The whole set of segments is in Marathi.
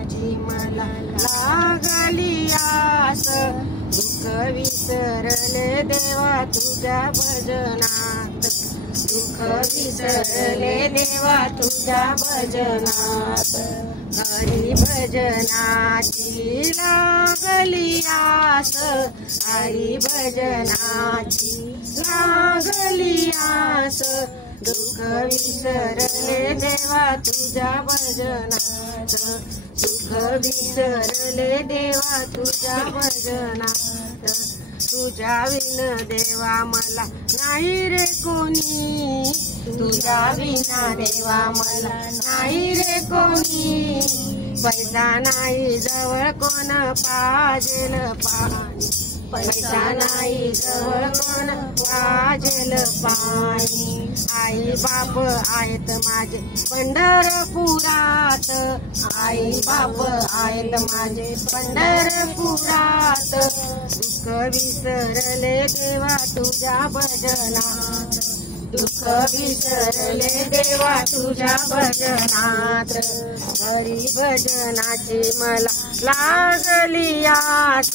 भजनाची मला लागली आस, दुःख विसरले देवा तुझ्या भजनात, दुःख विसरले देवा तुझ्या भजनात। हरी भजनाची लागली आस, हरी भजनाची लागली आस, दुःख विसरले देवा तुझ्या भजनात, दुःख विसरले देवा तुझ्या भजनात। तुझ्या विना देवा मला नाही रे कोणी, तुझ्या विना देवा मला नाही रे कोणी, पैसा नाही जवळ कोण पाजेल पाणी, पैसा नाही जवळ कोण पाजेल पाणी। आई बाप आहेत माझे पंढरपुरात, आई बाप आहेत माझे पंढरपुरात, दुःख विसरले देवा तुझ्या भजनात, दुःख विसरले देवा तुझ्या भजनात। हरी भजनाची मला लागली आस,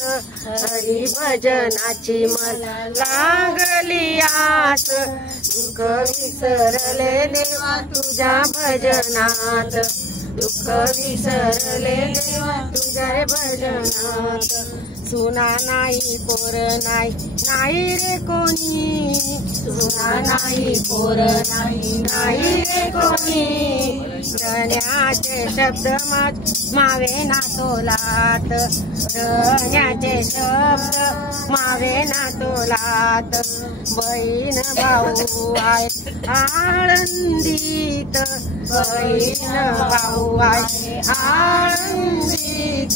हरी भजनाची मला लागली आस, दुःख विसरले देवा तुझ्या भजनात, दुःख विसरले देवा तुझ्या भजनात। सुना नाही पोर नाही नाही रे कोणी, सुना नाही पोर नाही नाही रे कोणी, रण्याचे शब्द मावे ना तोलात, रण्याचे शब्द मावे ना तोलात। बहीण भाऊ आहेत आळंदीत, बहीण भाऊ आहे आळंदीत,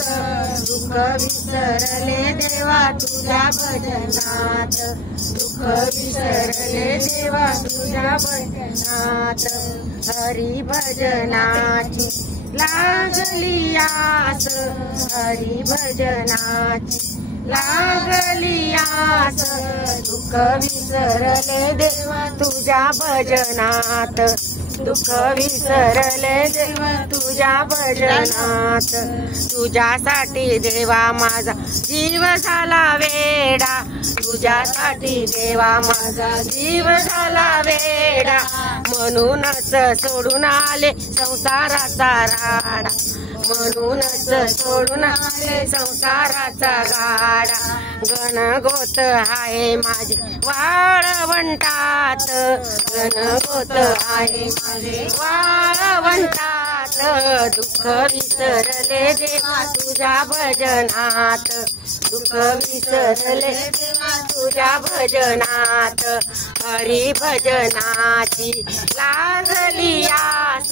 दुःख विसरले देवा तुझ्या भजनात, दुःख विसरले देवा तुझ्या भजनात। हरी भजनाची लागली आस, हरी भजनाची लागली आस, दुःख विसरले देवा तुझ्या भजनात, दुःख विसरले देवा तुझ्या भजनात। तुझ्यासाठी देवा माझा जीव झाला वेडा, तुझ्यासाठी देवा माझा जीव झाला वेडा, म्हणूनच सोडून आले संसाराचा राडा, म्हणूनच सोडून आले संसाराचा गाडा। गणगोत आहे माझे वाळवंटात, गणगोत आहे माझे वाळवंटात, दुःख विसरले देवा तुझ्या भजनात, दुःख विसरले देवा तुझ्या भजनात। हरी भजनाची लागली आस,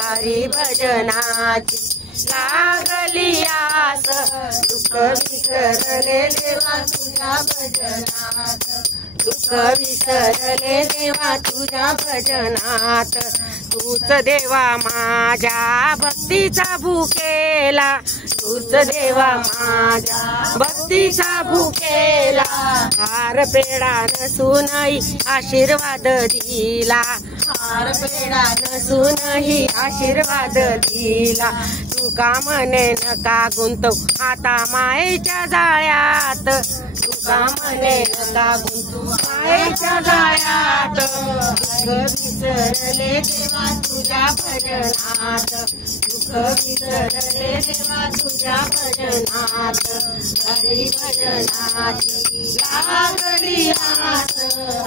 हरी भजनाची लागली आस, दुःख विसरले देवा तुझ्या भजनात, दुःख विसरले देवा तुझ्या भजनात। तूच देवा माझ्या भक्तीचा भुकेला, तूच देवा माझ्या भक्तीचा भुकेला, हार पेढा नसूनही आशीर्वाद दिला, हार पेढा नसूनही आशीर्वाद दिला। तुका म्हणे नका गुंतव आता मायेच्या जाळ्यात, तुका म्हणे नका गुंतव मायेच्या जाळ्यात, दुःख विसरले देवा तुझ्या भजनात, दुःख विसरले देवा तुझ्या भजनात। हरी भजनाची लागली आस,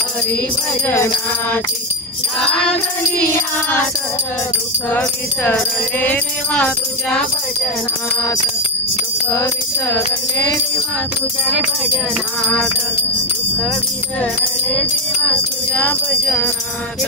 हरी भजनाची लागली आस, दुःख विसरले देवा तुझ्या भजनात, दुःख विसरले देवा तुझ्या भजनात, दुःख विसरले देवा तुझ्या भजनात।